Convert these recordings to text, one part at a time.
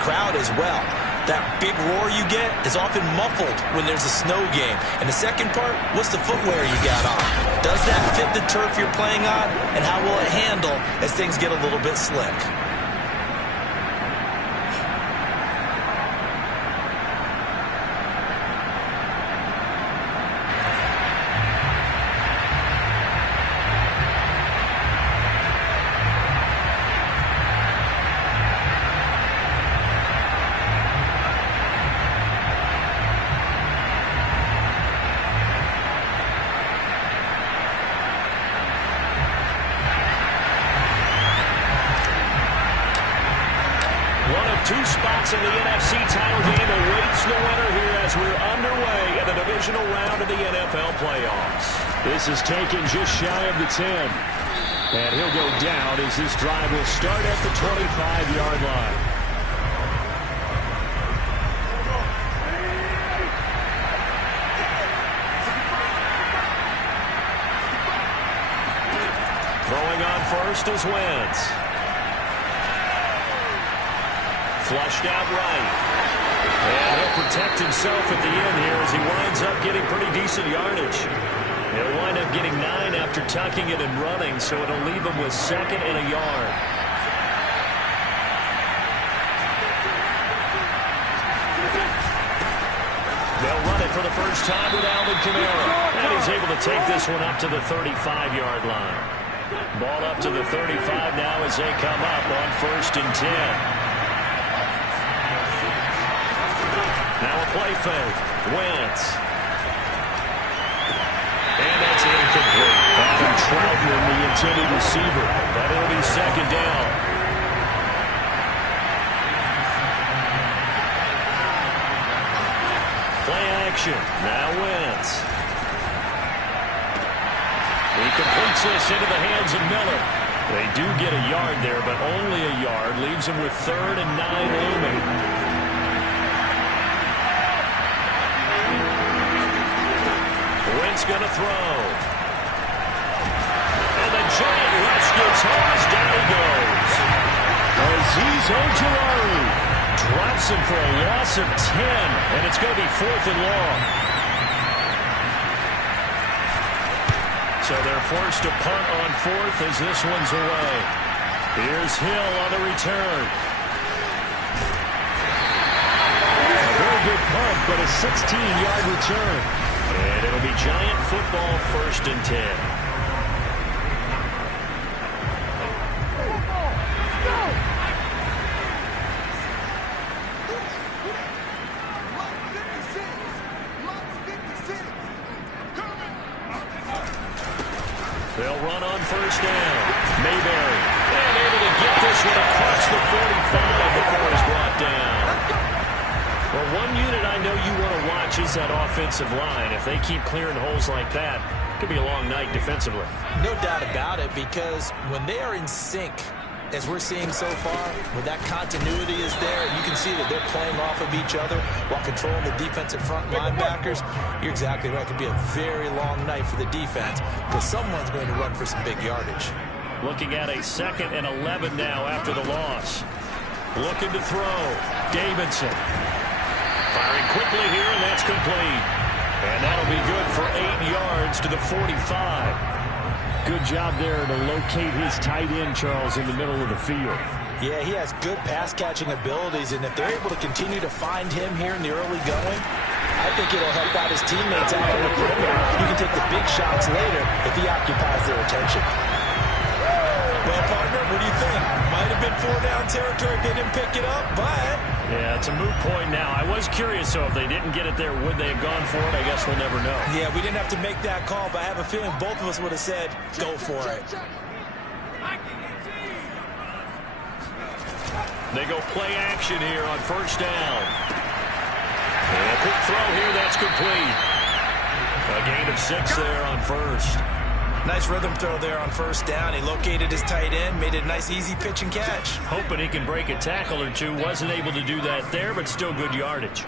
crowd as well. That big roar you get is often muffled when there's a snow game. And the second part, what's the footwear you got on? Does that fit the turf you're playing on? And how will it handle as things get a little bit slick? Two spots in the NFC title game awaits the winner here as we're underway in the divisional round of the NFL playoffs. This is taken just shy of the 10. And he'll go down as this drive will start at the 25-yard line. Throwing on first is Wentz. Flushed out right. And he'll protect himself at the end here as he winds up getting pretty decent yardage. He'll wind up getting 9 after tucking it and running, so it'll leave him with 2nd and a yard. They'll run it for the first time with Alvin Kamara. And he's able to take this one up to the 35-yard line. Ball up to the 35 now as they come up on 1st and 10. Now a play fake. Wentz. And that's incomplete. Adam Troutman, the intended receiver. That'll be 2nd down. Play action. Now Wentz. He completes this into the hands of Miller. They do get a yard there, but only a yard. Leaves him with 3rd and 9 looming. Wentz going to throw. And the giant rush gets home as down he goes. Azeez Ojulari drops him for a loss of 10, and it's going to be 4th and long. So they're forced to punt on 4th as this one's away. Here's Hill on the return. A very good punt, but a 16-yard return. And it'll be Giant football 1st and 10. They'll run on 1st down. Mayberry. And able to get this one across the 45 before it's brought down. Well, one unit I know you want to watch is that offensive line. If they keep clearing holes like that, it could be a long night defensively. No doubt about it, because when they are in sync, as we're seeing so far, when that continuity is there, you can see that they're playing off of each other while controlling the defensive front linebackers. You're exactly right. It could be a very long night for the defense because someone's going to run for some big yardage. Looking at a 2nd and 11 now after the loss. Looking to throw. Davidson. Firing quickly here, and that's complete. And that'll be good for 8 yards to the 45. Good job there to locate his tight end, Charles, in the middle of the field. Yeah, he has good pass-catching abilities, and if they're able to continue to find him here in the early going, I think it'll help out his teammates out on the perimeter. You can take the big shots later if he occupies their attention. Well, partner, what do you think? Might have been 4-down territory if they didn't pick it up, but... Yeah, it's a moot point now. I was curious, so if they didn't get it there, would they have gone for it? I guess we'll never know. Yeah, we didn't have to make that call, but I have a feeling both of us would have said, go for it. They go play action here on 1st down. And a quick throw here, that's complete. A gain of 6 there on 1st. Nice rhythm throw there on 1st down. He located his tight end, made it a nice, easy pitch and catch. Hoping he can break a tackle or two. Wasn't able to do that there, but still good yardage.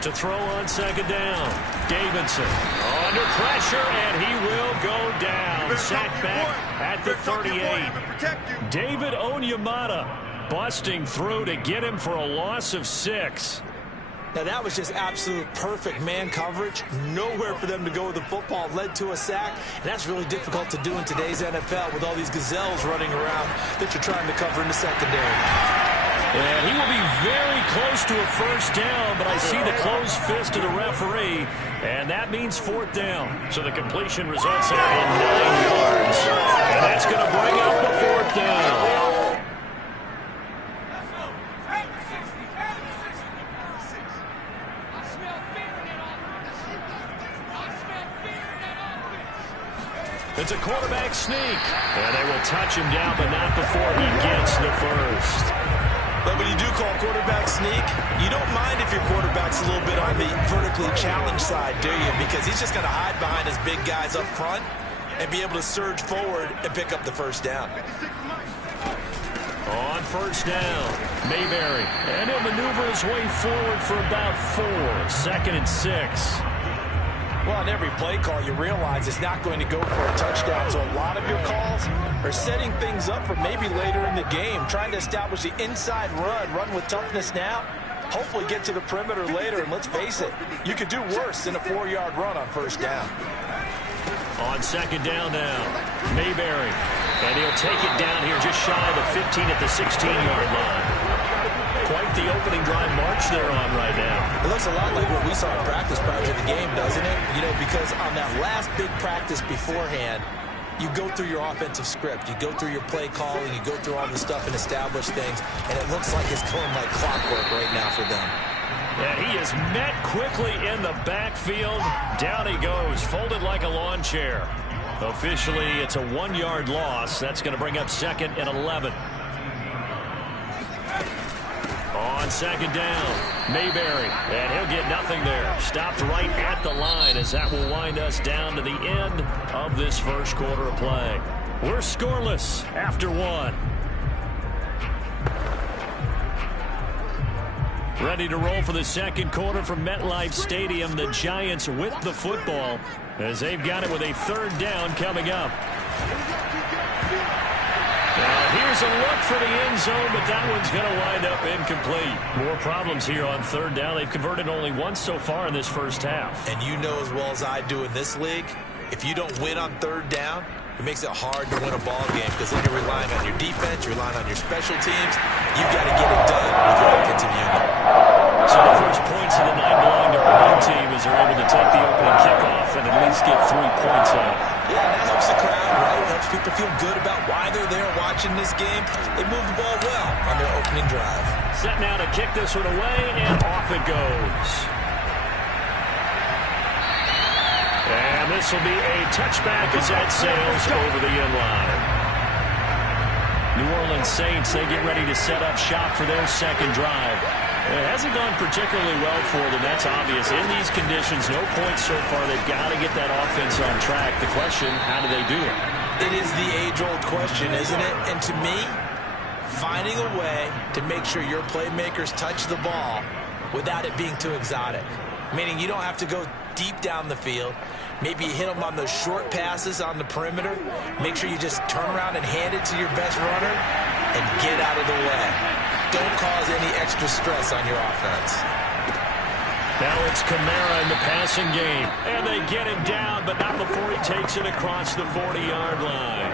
To throw on 2nd down. Davidson under pressure, and he will go down. Sacked back at the 38. David Onyemata busting through to get him for a loss of 6. Now, that was just absolute perfect man coverage. Nowhere for them to go with the football. Led to a sack. And that's really difficult to do in today's NFL with all these gazelles running around that you're trying to cover in the secondary. And he will be very close to a first down, but I see the closed fist of the referee, and that means 4th down. So the completion results in 9 yards. And that's going to bring up the 4th down. It's a quarterback sneak. And they will touch him down, but not before he gets the first. But when you do call quarterback sneak, you don't mind if your quarterback's a little bit on the vertically challenged side, do you? Because he's just going to hide behind his big guys up front and be able to surge forward and pick up the first down. On first down, Mayberry. And he'll maneuver his way forward for about 4. 2nd and 6. Well, on every play call, you realize it's not going to go for a touchdown. So a lot of your calls are setting things up for maybe later in the game, trying to establish the inside run with toughness now, hopefully get to the perimeter later. And let's face it, you could do worse than a 4-yard run on first down. On 2nd down now, Mayberry. And he'll take it down here just shy of the 15 at the 16-yard line. Quite the opening drive march they're on right now. It looks a lot like what we saw in practice prior to the game, doesn't it? You know, because on that last big practice beforehand, you go through your offensive script. You go through your play calling. You go through all the stuff and establish things. And it looks like it's going like clockwork right now for them. And he is met quickly in the backfield. Down he goes, folded like a lawn chair. Officially, it's a 1-yard loss. That's going to bring up 2nd and 11. On 2nd down, Mayberry, and he'll get nothing there. Stopped right at the line as that will wind us down to the end of this first quarter of play. We're scoreless after 1. Ready to roll for the second quarter from MetLife Stadium. The Giants with the football as they've got it with a 3rd down coming up. Now here's a look for the end zone, but that one's going to wind up incomplete. More problems here on 3rd down. They've converted only once so far in this first half. And you know as well as I do in this league, if you don't win on 3rd down, it makes it hard to win a ball game because then you're relying on your defense, you're relying on your special teams. You've got to get it done with your offensive unit. So the first points of the night belong to our home team as they're able to take the opening kickoff and at least get 3 points out. Yeah, that helps the crowd, right? It helps people feel good about why they're there watching this game. They moved the ball well on their opening drive. Set now to kick this one away, and off it goes. And this will be a touchback as that sails over the end line. New Orleans Saints, they get ready to set up shop for their second drive. It hasn't gone particularly well for them. That's obvious. In these conditions, no points so far. They've got to get that offense on track. The question, how do they do it? It is the age-old question, isn't it? And to me, finding a way to make sure your playmakers touch the ball without it being too exotic. Meaning you don't have to go deep down the field. Maybe you hit them on those short passes on the perimeter. Make sure you just turn around and hand it to your best runner and get out of the way. Don't cause any extra stress on your offense. Now it's Kamara in the passing game. And they get him down, but not before he takes it across the 40-yard line.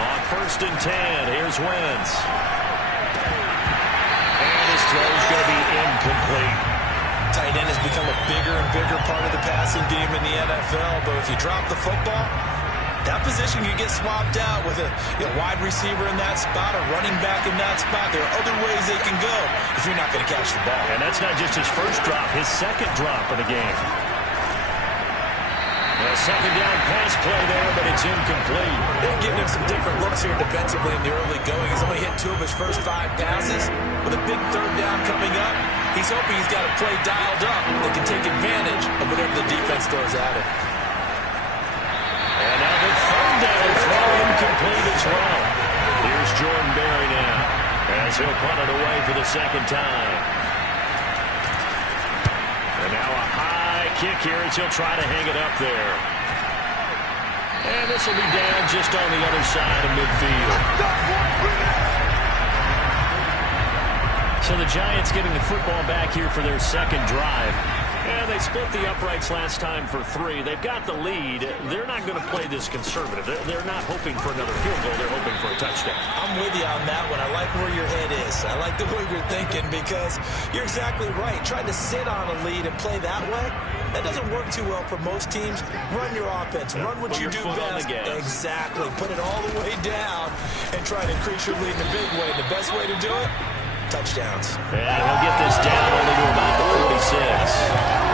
On 1st and 10, here's Wentz. And his throw's going to be incomplete. Tight end has become a bigger and bigger part of the passing game in the NFL, but if you drop the football, that position can get swapped out with a wide receiver in that spot, a running back in that spot. There are other ways they can go if you're not going to catch the ball. And that's not just his first drop, his second drop of the game. A second down pass play there, but it's incomplete. They're giving him some different looks here defensively in the early going. He's only hit 2 of his first 5 passes. With a big 3rd down coming up, he's hoping he's got a play dialed up that can take advantage of whatever the defense throws at him. And now the 3rd down throw incomplete as well. Here's Jordan Berry now as he'll punt it away for the second time. And now a high kick here as he'll try to hang it up there. And this will be down just on the other side of midfield. So the Giants getting the football back here for their second drive. And they split the uprights last time for 3. They've got the lead. They're not going to play this conservative. They're not hoping for another field goal. They're hoping for a touchdown. I'm with you on that one. I like where your head is. I like the way you're thinking because you're exactly right. Trying to sit on a lead and play that way, that doesn't work too well for most teams. Run your offense. Run what you do best. Exactly. Put it all the way down and try to increase your lead in a big way. And the best way to do it? Touchdowns. And he'll get this down only to about the 46.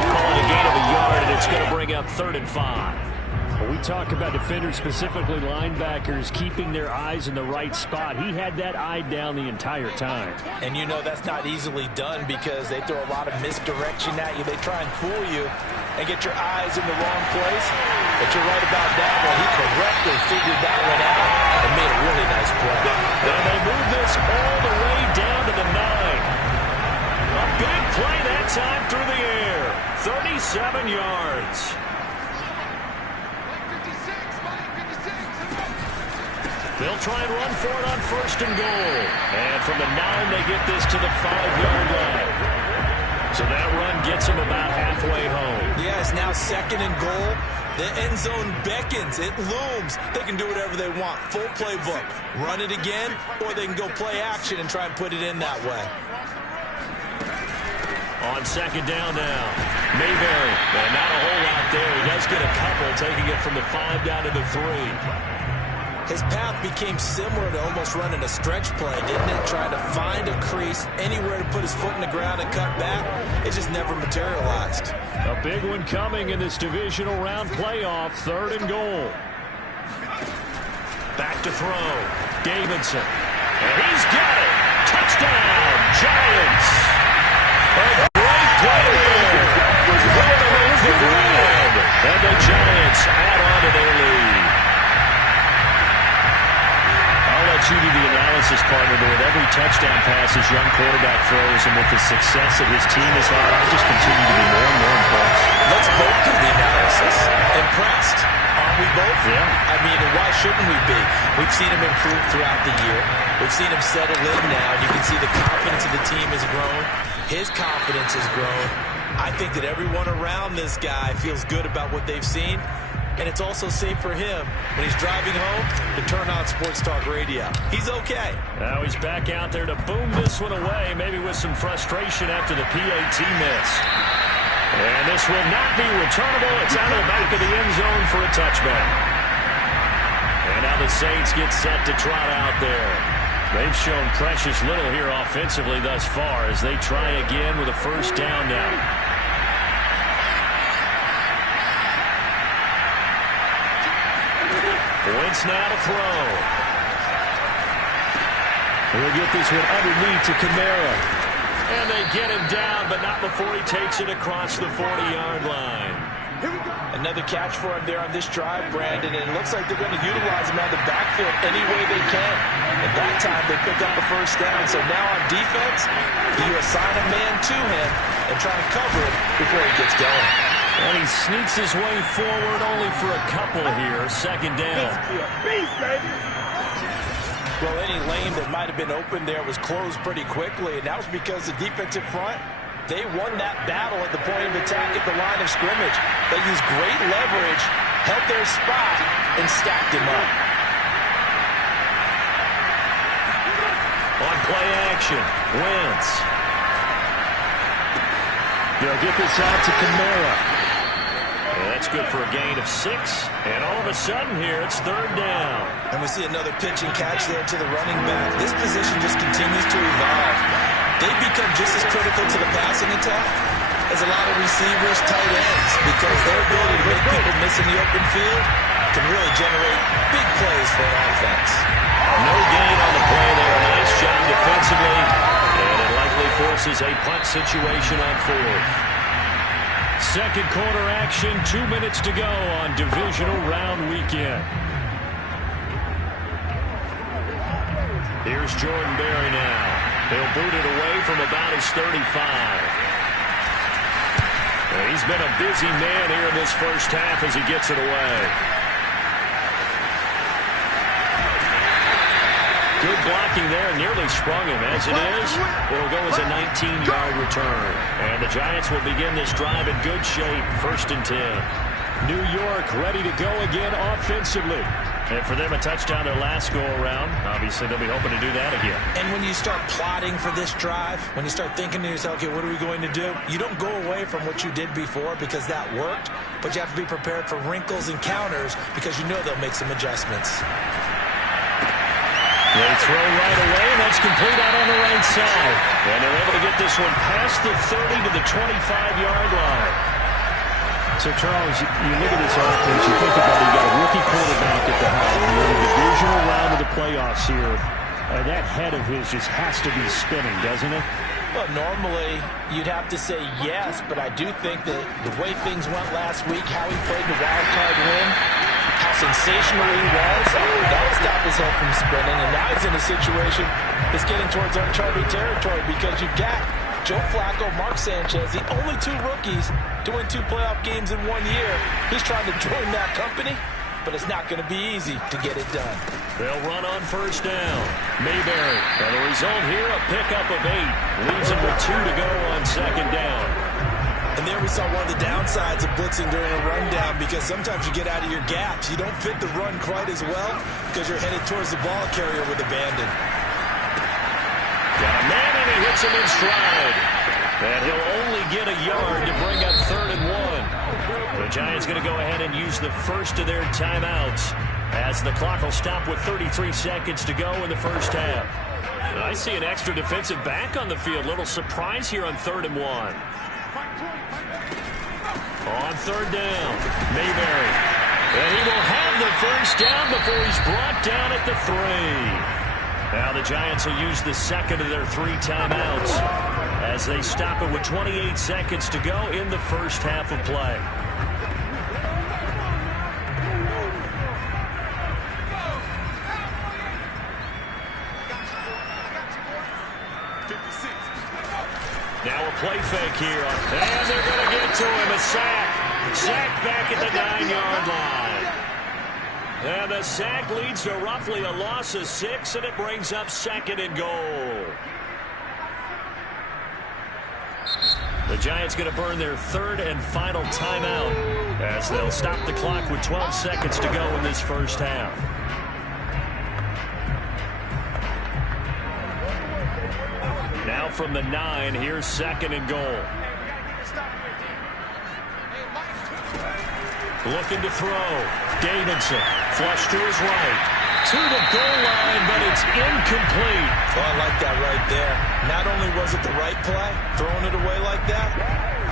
Calling a gain of a yard, and it's going to bring up 3rd and 5. Well, we talk about defenders, specifically linebackers, keeping their eyes in the right spot. He had that eye down the entire time. And you know that's not easily done because they throw a lot of misdirection at you. They try and fool you and get your eyes in the wrong place. But you're right about that one. He correctly figured that one out and made a really nice play. And they move this all the way down to the 9. A big play that time through the air. 37 yards. They'll try and run for it on 1st and goal. And from the 9, they get this to the 5-yard line. So that run gets them about halfway home. Yeah, it's now 2nd and goal. The end zone beckons. It looms. They can do whatever they want. Full playbook. Run it again, or they can go play action and try and put it in that way. On 2nd down now, Mayberry. And not a whole lot there. He does get a couple, taking it from the 5 down to the 3. His path became similar to almost running a stretch play, didn't it? Trying to find a crease, anywhere to put his foot in the ground and cut back. It just never materialized. A big one coming in this divisional round playoff, 3rd and goal. Back to throw. Davidson. And he's got it. Touchdown, Giants. A great play there. There's the grab. And the Giants add on to their lead. You do the analysis, partner, but with every touchdown pass his young quarterback throws and with the success that his team has had, I just continue to be more and more impressed. Let's both do the analysis. Impressed. Aren't we both? Yeah. I mean, why shouldn't we be? We've seen him improve throughout the year. We've seen him settle in now. You can see the confidence of the team has grown. His confidence has grown. I think that everyone around this guy feels good about what they've seen. And it's also safe for him when he's driving home to turn on Sports Talk Radio. He's okay. Now he's back out there to boom this one away, maybe with some frustration after the PAT miss. And this will not be returnable. It's out of the back of the end zone for a touchback. And now the Saints get set to trot out there. They've shown precious little here offensively thus far as they try again with a 1st down now. Wentz now to throw. He'll get this one underneath to Kamara. And they get him down, but not before he takes it across the 40-yard line. Another catch for him there on this drive, Brandon, and it looks like they're going to utilize him on the backfield any way they can. And that time they picked up the 1st down. So now on defense, you assign a man to him and try to cover him before he gets going. And he sneaks his way forward only for a couple here. 2nd down. Well, any lane that might have been open there was closed pretty quickly, and that was because the defensive front, they won that battle at the point of attack at the line of scrimmage. They used great leverage, held their spot, and stacked him up. On play action, Wentz. They'll get this out to Kamara. And that's good for a gain of 6. And all of a sudden here, it's 3rd down. And we see another pitch and catch there to the running back. This position just continues to evolve. They become just as critical to the passing attack as a lot of receivers, tight ends, because their ability to make people miss in the open field can really generate big plays for an offense. No gain on the play there. Nice job defensively. And it likely forces a punt situation on 4th. 2nd quarter action, 2 minutes to go on divisional round weekend. Here's Jordan Berry now. He'll boot it away from about his 35. And he's been a busy man here in this 1st half as he gets it away. Good blocking there. Nearly sprung him. As it is, it'll go as a 19-yard return. And the Giants will begin this drive in good shape. 1st and 10. New York ready to go again offensively. And for them, a touchdown their last go-around. Obviously, they'll be hoping to do that again. And when you start plotting for this drive, when you start thinking to yourself, okay, what are we going to do? You don't go away from what you did before because that worked, but you have to be prepared for wrinkles and counters because you know they'll make some adjustments. They throw right away, and that's complete out on the right side. And they're able to get this one past the 30 to the 25-yard line. So, Charles, you look at this offense, you think about it, you got a rookie quarterback at the helm. You're in the divisional round of the playoffs here. That head of his just has to be spinning, doesn't it? Well, normally you'd have to say yes, but I do think that the way things went last week, how he played the wild card win, how sensational he was, that'll stop his head from spinning. And now he's in a situation that's getting towards uncharted territory because you've got Joe Flacco, Mark Sanchez, the only 2 rookies to win 2 playoff games in 1 year. He's trying to join that company, but it's not going to be easy to get it done. They'll run on 1st down. Mayberry. And the result here, a pickup of 8. Leaves him with 2 to go on 2nd down. And there we saw one of the downsides of blitzing during a rundown because sometimes you get out of your gaps. You don't fit the run quite as well because you're headed towards the ball carrier with abandon. Got a man, and he hits him in stride. And he'll only get a yard to bring up 3rd and 1. The Giants going to go ahead and use the first of their timeouts as the clock will stop with 33 seconds to go in the first half. And I see an extra defensive back on the field. Little surprise here on 3rd and 1. On 3rd down, Mayberry. And he will have the first down before he's brought down at the 3. Now the Giants will use the 2nd of their 3 timeouts as they stop it with 28 seconds to go in the first half of play. Now a play fake here. And they're going to get to him. A sack. Sack back at the 9-yard line. And the sack leads to roughly a loss of 6, and it brings up 2nd and goal. The Giants going to burn their 3rd and final timeout as they'll stop the clock with 12 seconds to go in this first half. Now from the 9, here's 2nd and goal. Looking to throw. Davidson, flush to his right. To the goal line, but it's incomplete. Oh, I like that right there. Not only was it the right play, throwing it away like that,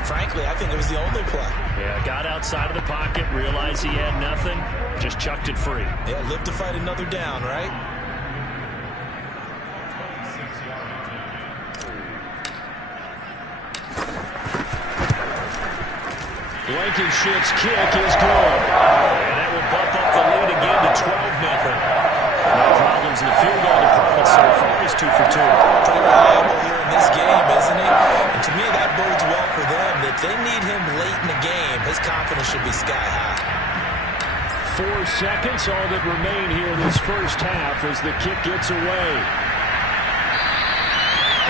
frankly, I think it was the only play. Yeah, got outside of the pocket, realized he had nothing, just chucked it free. Yeah, live to fight another down, right? Blankenship's kick is good. And that will bump up the lead again to 12-0. No problems in the field goal department so far. He's 2 for 2. Pretty reliable here in this game, isn't he? And to me, that bodes well for them. If they need him late in the game, his confidence should be sky high. 4 seconds, all that remain here in this first half as the kick gets away.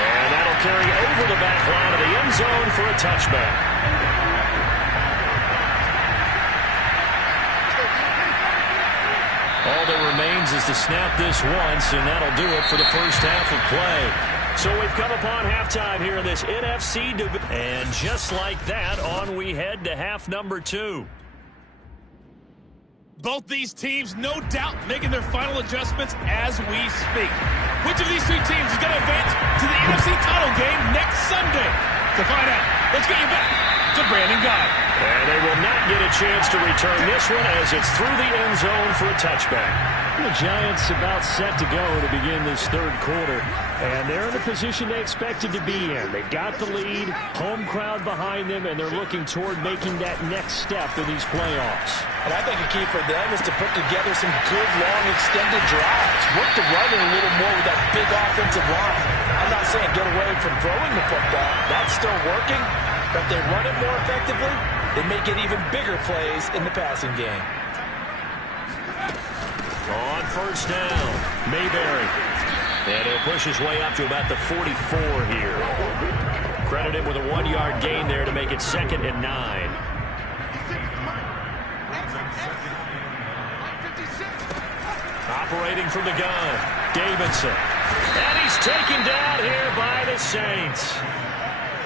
And that'll carry over the back line of the end zone for a touchback. All that remains is to snap this once, and that'll do it for the first half of play. So we've come upon halftime here in this NFC division. And just like that, on we head to half number 2. Both these teams, no doubt, making their final adjustments as we speak. Which of these 2 teams is going to advance to the NFC title game next Sunday? To find out, let's get you back to Brandon Guy. And they will not get a chance to return this one as it's through the end zone for a touchback. The Giants about set to go to begin this 3rd quarter. And they're in the position they expected to be in. They've got the lead, home crowd behind them, and they're looking toward making that next step in these playoffs. And I think a key for them is to put together some good, long, extended drives. Work the running a little more with that big offensive line. I'm not saying get away from throwing the football. That's still working. But if they run it more effectively, they may get even bigger plays in the passing game. On 1st down, Mayberry. And he'll push his way up to about the 44 here. Credit him with a 1-yard gain there to make it 2nd and 9. Operating from the gun, Davidson. And he's taken down here by the Saints.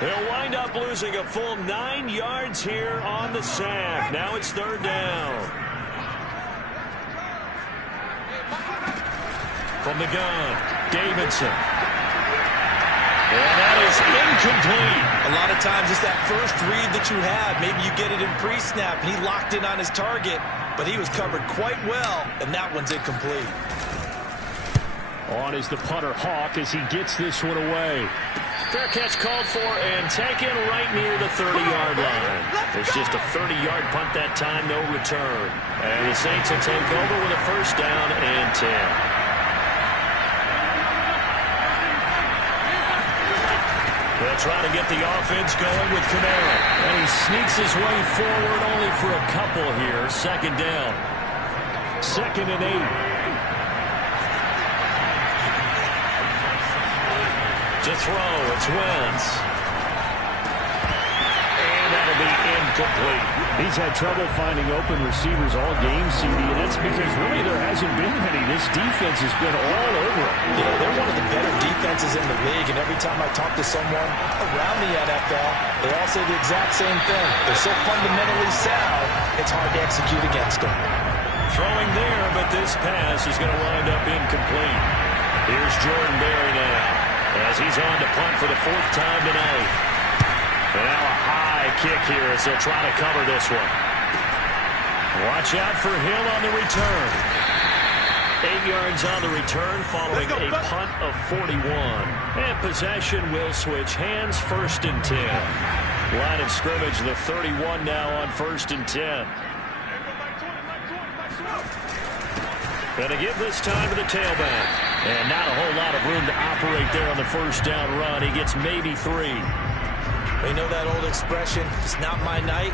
They'll wind up losing a full 9 yards here on the sack. Now it's 3rd down. From the gun, Davidson. And that is incomplete. A lot of times it's that first read that you have. Maybe you get it in pre-snap, and he locked in on his target, but he was covered quite well, and that one's incomplete. On is the punter, Hawk, as he gets this one away. Fair catch called for and taken right near the 30-yard line. There's just a 30-yard punt that time, no return. And the Saints will take over with a 1st down and 10. They'll try to get the offense going with Kamara. And he sneaks his way forward only for a couple here. 2nd down. 2nd and 8. To throw, it's Wentz. And that'll be incomplete. He's had trouble finding open receivers all game, CD, and that's because really there hasn't been many. This defense has been all over him. Yeah, they're one of the better defenses in the league, and every time I talk to someone around the NFL, they all say the exact same thing. They're so fundamentally sound, it's hard to execute against them. Throwing there, but this pass is going to wind up incomplete. Here's Jordan Berry now, as he's on to punt for the 4th time tonight. And now a high kick here as they'll try to cover this one. Watch out for Hill on the return. 8 yards on the return following a punt of 41. And possession will switch hands, 1st and 10. Line of scrimmage, the 31 now on 1st and 10. Going to give this time to the tailback. And not a whole lot of room to operate there on the 1st down run. He gets maybe 3. You know that old expression, it's not my night?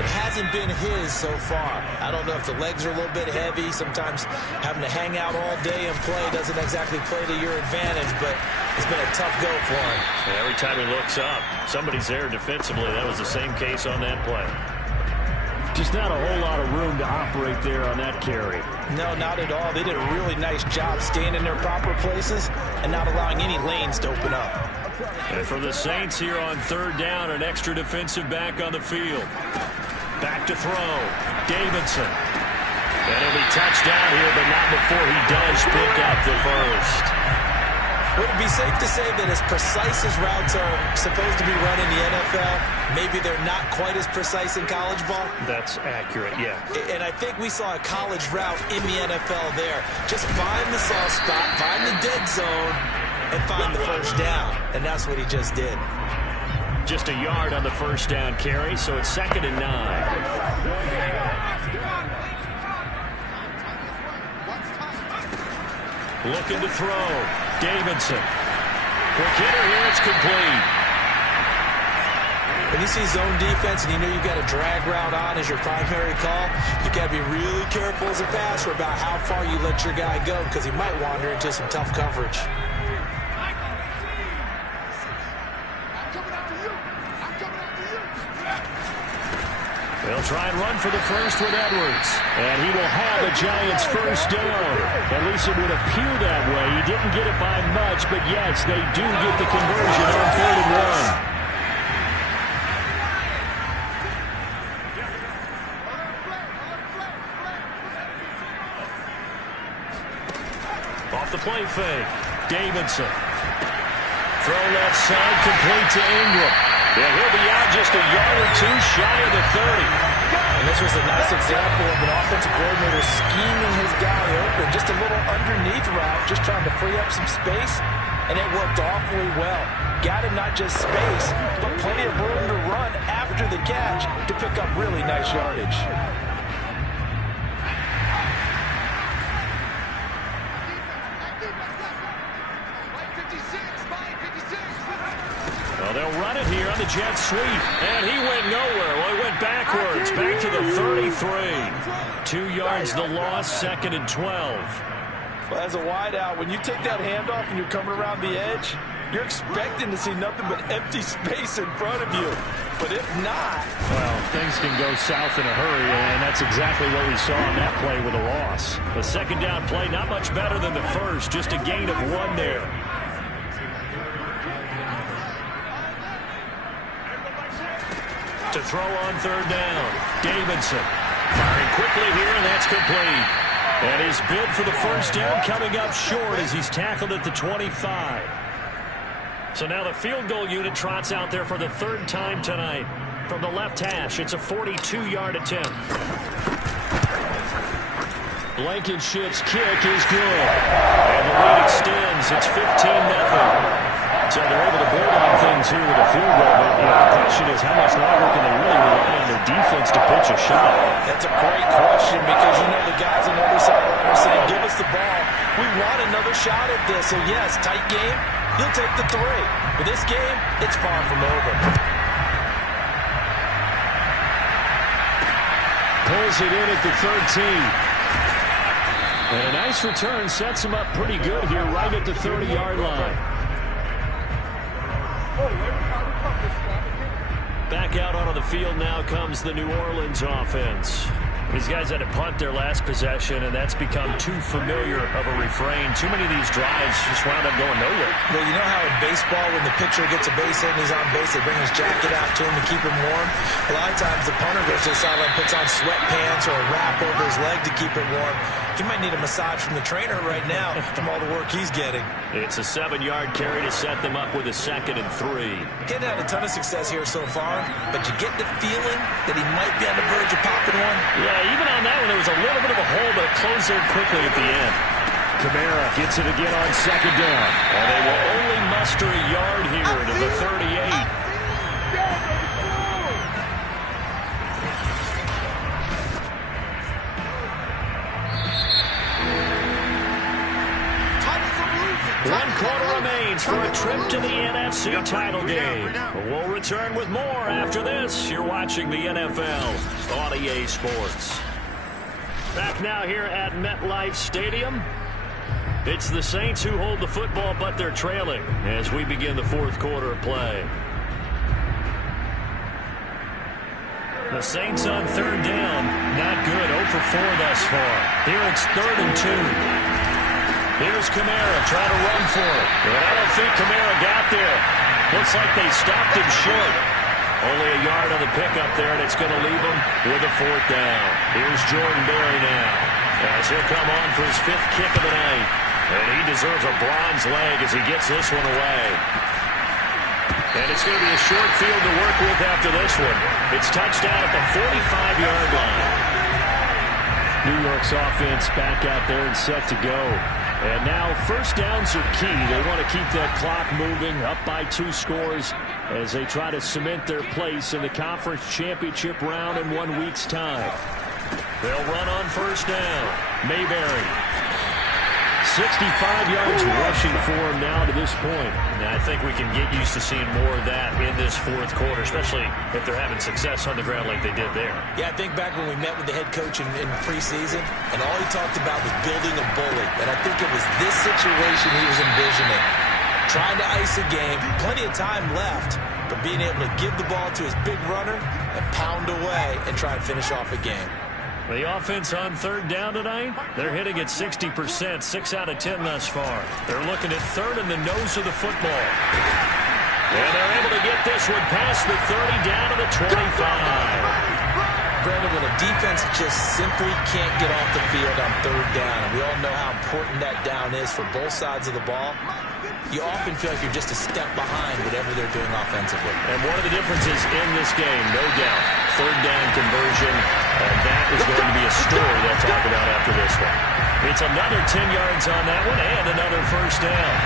It hasn't been his so far. I don't know if the legs are a little bit heavy. Sometimes having to hang out all day and play doesn't exactly play to your advantage, but it's been a tough go for him. Yeah, every time he looks up, somebody's there defensively. That was the same case on that play. Just not a whole lot of room to operate there on that carry. No, not at all. They did a really nice job staying in their proper places and not allowing any lanes to open up. And for the Saints here on 3rd down, an extra defensive back on the field. Back to throw. Davidson. And he'll be touched down here, but not before he does pick up the 1st. Would it be safe to say that as precise as routes are supposed to be run in the NFL, maybe they're not quite as precise in college ball? That's accurate, yeah. And I think we saw a college route in the NFL there. Just find the soft spot, find the dead zone, and find the 1st down. And that's what he just did. Just a yard on the 1st down carry, so it's 2nd and 9. Looking to throw. Davidson. Quick hitter here. It's complete. When you see zone defense and you know you've got a drag route on as your primary call, you got to be really careful as a passer about how far you let your guy go because he might wander into some tough coverage. They'll try and run for the 1st with Edwards. And he will have a Giants 1st down. At least it would appear that way. He didn't get it by much, but yes, they do get the conversion on 3rd and 1. Off the play fake. Davidson. Throw left side, complete to Ingram. Yeah, he'll be out just a yard or 2 shy of the 30. And this was a nice example of an offensive coordinator scheming his guy open. Just a little underneath route, just trying to free up some space, and it worked awfully well. Got him not just space, but plenty of room to run after the catch to pick up really nice yardage. Well, they'll run it here on the jet sweep. And he went nowhere. Well, he went backwards, back to the 33. 2 yards the loss, 2nd and 12. Well, as a wideout, when you take that handoff and you're coming around the edge, you're expecting to see nothing but empty space in front of you. But if not... Well, things can go south in a hurry, and that's exactly what we saw on that play with a loss. The second down play, not much better than the first, just a gain of 1 there. To throw on third down, Davidson. Firing quickly here, and that's complete. And his bid for the first down coming up short as he's tackled at the 25. So now the field goal unit trots out there for the 3rd time tonight. From the left hash, it's a 42-yard attempt. Blankenship's kick is good. And the lead extends. It's 15-0. So they're able to build on things here with a field goal. But the question is, how much longer can they really rely on their defense to pitch a shot? That's a great question because you know the guys on the other sideline are saying, give us the ball. We want another shot at this. So, yes, tight game. He'll take the 3. But this game, it's far from over. Pulls it in at the 13. And a nice return sets him up pretty good here right at the 30-yard line. Back out onto the field now comes the New Orleans offense. These guys had to punt their last possession, and that's become too familiar of a refrain. Too many of these drives just wound up going nowhere. Well, you know how in baseball, when the pitcher gets a base hit and he's on base, they bring his jacket out to him to keep him warm? A lot of times the punter goes to the sideline, puts on sweatpants or a wrap over his leg to keep it warm. He might need a massage from the trainer right now from all the work he's getting. It's a 7-yard carry to set them up with a 2nd and 3. Getting had a ton of success here so far, but you get the feeling that he might be on the verge of popping one. Yeah, even on that one, there was a little bit of a hole, but it closed there quickly at the end. Kamara gets it again on 2nd down. And they will only muster a yard here to the 38. One quarter remains for a trip to the NFC title game. We'll return with more after this. You're watching the NFL on EA Sports. Back now here at MetLife Stadium. It's the Saints who hold the football, but they're trailing as we begin the 4th quarter of play. The Saints on 3rd down. Not good. 0 for 4 thus far. Here it's 3rd and 2. Here's Kamara trying to run for it. And I don't think Kamara got there. Looks like they stopped him short. Only a yard on the pickup there, and it's going to leave him with a 4th down. Here's Jordan Berry now, as he'll come on for his 5th kick of the night. And he deserves a bronze leg as he gets this one away. And it's going to be a short field to work with after this one. It's touchdown at the 45-yard line. New York's offense back out there and set to go. And now 1st downs are key. They want to keep that clock moving up by 2 scores as they try to cement their place in the conference championship round in 1 week's time. They'll run on 1st down. Mayberry. 65 yards rushing for him now to this point. Now, I think we can get used to seeing more of that in this 4th quarter, especially if they're having success on the ground like they did there. Yeah, I think back when we met with the head coach in preseason, and all he talked about was building a bully. And I think it was this situation he was envisioning. Trying to ice a game, plenty of time left, but being able to give the ball to his big runner and pound away and try and finish off a game. The offense on 3rd down tonight, they're hitting at 60%, 6 out of 10 thus far. They're looking at 3rd in the nose of the football. And they're able to get this one past the 30 down to the 25. Brandon, when a defense just simply can't get off the field on 3rd down, and we all know how important that down is for both sides of the ball, you often feel like you're just a step behind whatever they're doing offensively. And one of the differences in this game, no doubt, 3rd down conversion, and that is going to be a story they'll talk about after this one. It's another 10 yards on that one and another 1st down.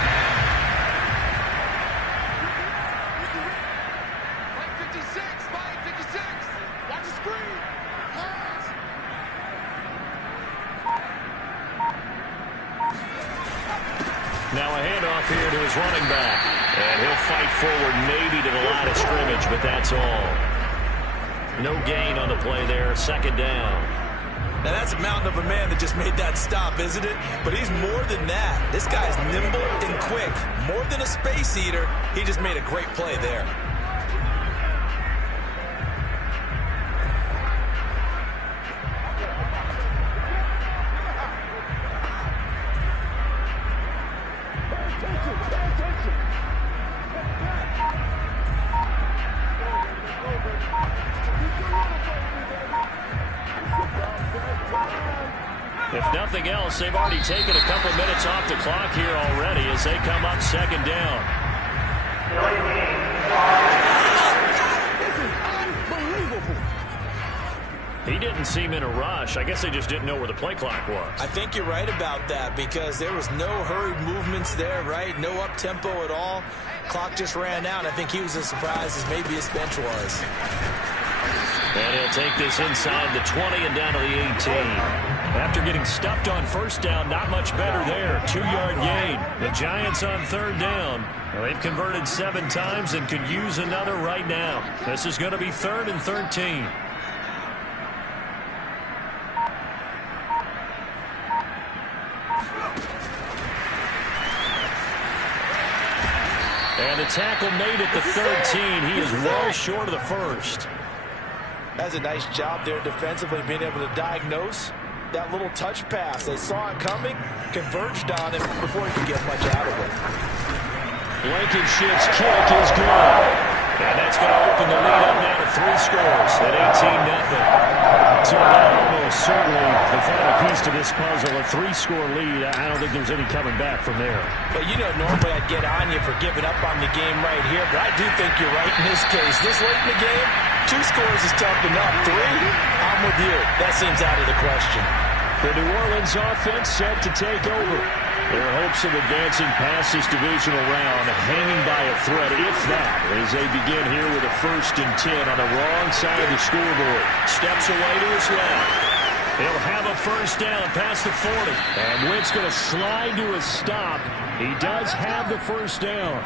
Now a handoff here to his running back. And he'll fight forward maybe to the line of scrimmage, but that's all. No gain on the play there. 2nd down. Now, that's a mountain of a man that just made that stop, isn't it? But he's more than that. This guy's nimble and quick. More than a space eater, he just made a great play there. If nothing else, they've already taken a couple minutes off the clock here already as they come up second down. This is unbelievable. He didn't seem in a rush. I guess they just didn't know where the play clock was. I think you're right about that because there was no hurried movements there, right? No up-tempo at all. Clock just ran out. I think he was as surprised as maybe his bench was. And he'll take this inside the 20 and down to the 18. After getting stuffed on first down, not much better there. 2-yard gain. The Giants on third down. Well, they've converted 7 times and could use another right now. This is going to be 3rd and 13. And a tackle made at the 13. He is well short of the first. That's a nice job there defensively, being able to diagnose that little touch pass. They saw it coming, converged on it before he could get much out of it. Blankenship's kick is good. And that's going to open the lead up now to 3 scores at 18-0. So almost certainly the final piece to this puzzle, a 3-score lead. I don't think there's any coming back from there. But you know, normally I'd get on you for giving up on the game right here, but I do think you're right in this case. This late in the game, 2 scores is tough enough. 3, I'm with you. That seems out of the question. The New Orleans offense set to take over. Their hopes of advancing past this divisional round hanging by a thread, if that, as they begin here with a 1st and 10 on the wrong side of the scoreboard. Steps away to his left. He'll have a 1st down past the 40. And Wentz going to slide to a stop. He does have the 1st down.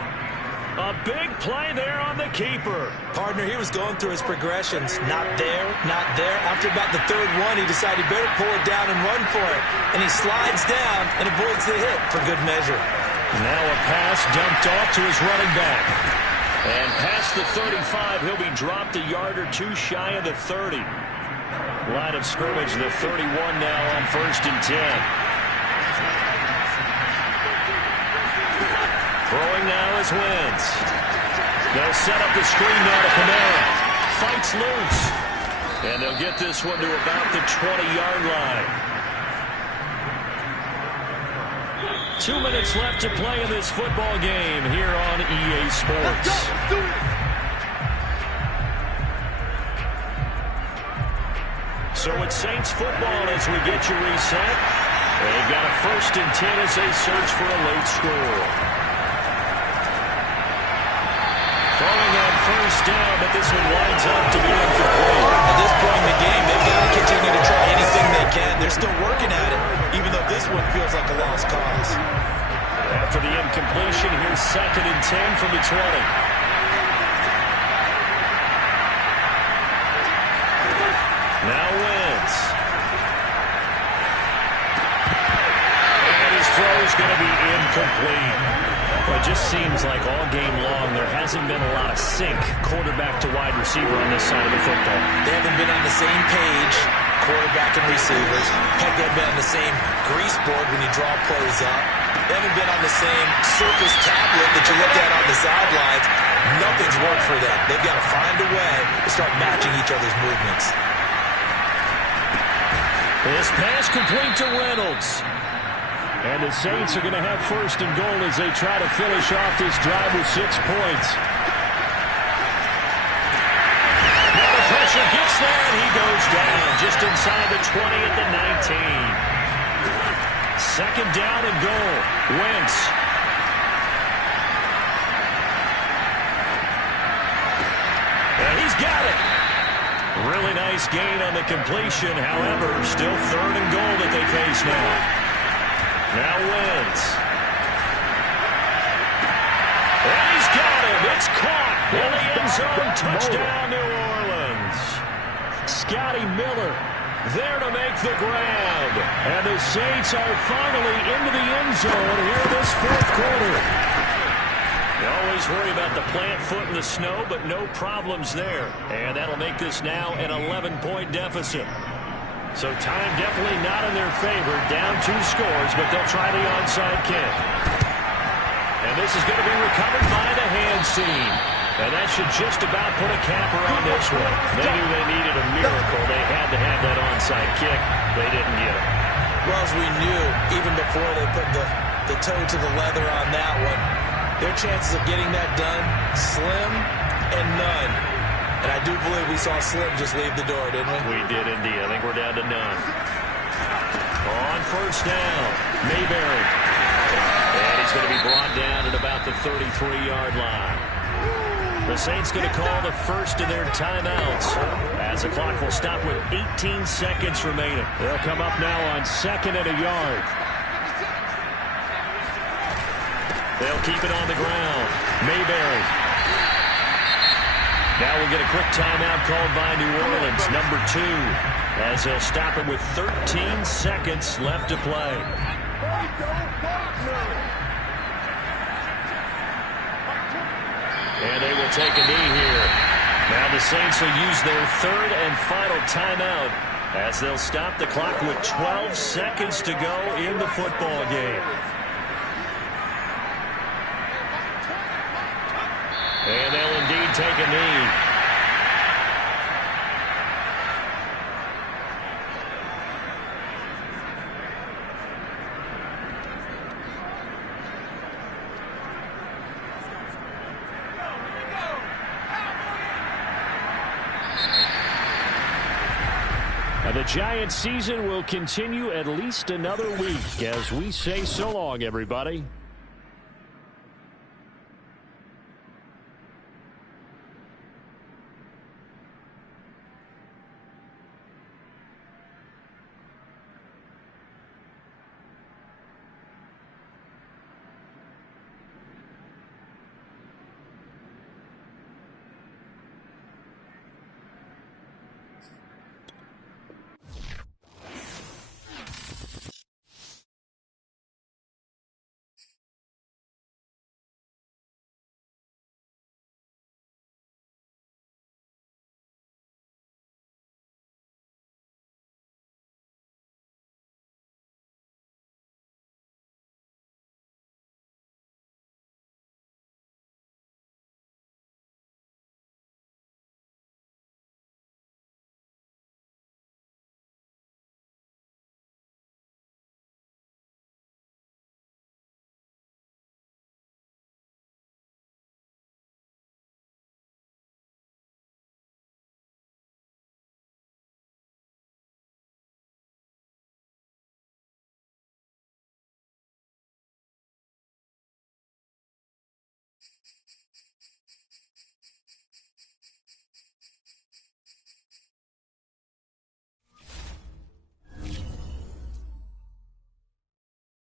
A big play there on the keeper. Partner, he was going through his progressions. Not there, not there. After about the 3rd one, he decided he better pull it down and run for it. And he slides down and avoids the hit for good measure. Now a pass dumped off to his running back. And past the 35, he'll be dropped a yard or 2 shy of the 30. Line of scrimmage, the 31 now on 1st and 10. Throwing now is Wentz. They'll set up the screen now to Kamara. Fights loose. And they'll get this one to about the 20-yard line. 2 minutes left to play in this football game here on EA Sports. So it's Saints football as we get you reset. They've got a 1st and 10 as they search for a late score. Throwing on 1st down, but this one winds up to be incomplete. At this point in the game, they've got to continue to try anything they can. They're still working at it, even though this one feels like a lost cause. After the incompletion, here's 2nd and 10 from the 20. Now Wentz. And his throw is going to be incomplete. It just seems like all game long there hasn't been a lot of sync quarterback to wide receiver on this side of the football. They haven't been on the same page, quarterback and receivers. Heck, they've been on the same grease board when you draw plays up. They haven't been on the same surface tablet that you look at on the sidelines. Nothing's worked for them. They've got to find a way to start matching each other's movements. This pass complete to Reynolds. And the Saints are going to have 1st and goal as they try to finish off this drive with 6 points. Now the pressure gets there, and he goes down just inside the 20 at the 19. 2nd down and goal. Wentz. And he's got it. Really nice gain on the completion. However, still 3rd and goal that they face now. Now Wentz. And he's got him. It's caught in the end zone. Touchdown, New Orleans. Scotty Miller there to make the grab. And the Saints are finally into the end zone here this fourth quarter. You always worry about the plant foot in the snow, but no problems there. And that'll make this now an 11-point deficit. So time definitely not in their favor. Down 2 scores, but they'll try the onside kick. And this is going to be recovered by the hands team. And that should just about put a capper on this one. They knew they needed a miracle. They had to have that onside kick. They didn't get it. Well, as we knew, even before they put the toe to the leather on that one, their chances of getting that done, slim and none. And I do believe we saw Slim just leave the door, didn't we? We did indeed. I think we're down to none. On first down, Mayberry. And he's going to be brought down at about the 33-yard line. The Saints going to call the first of their timeouts as the clock will stop with 18 seconds remaining. They'll come up now on 2nd and a yard. They'll keep it on the ground. Mayberry. Now we'll get a quick timeout called by New Orleans, number 2, as they'll stop it with 13 seconds left to play. And they will take a knee here. Now the Saints will use their 3rd and final timeout as they'll stop the clock with 12 seconds to go in the football game. And they'll indeed take a knee. And the Giants season will continue at least another week as we say so long, everybody.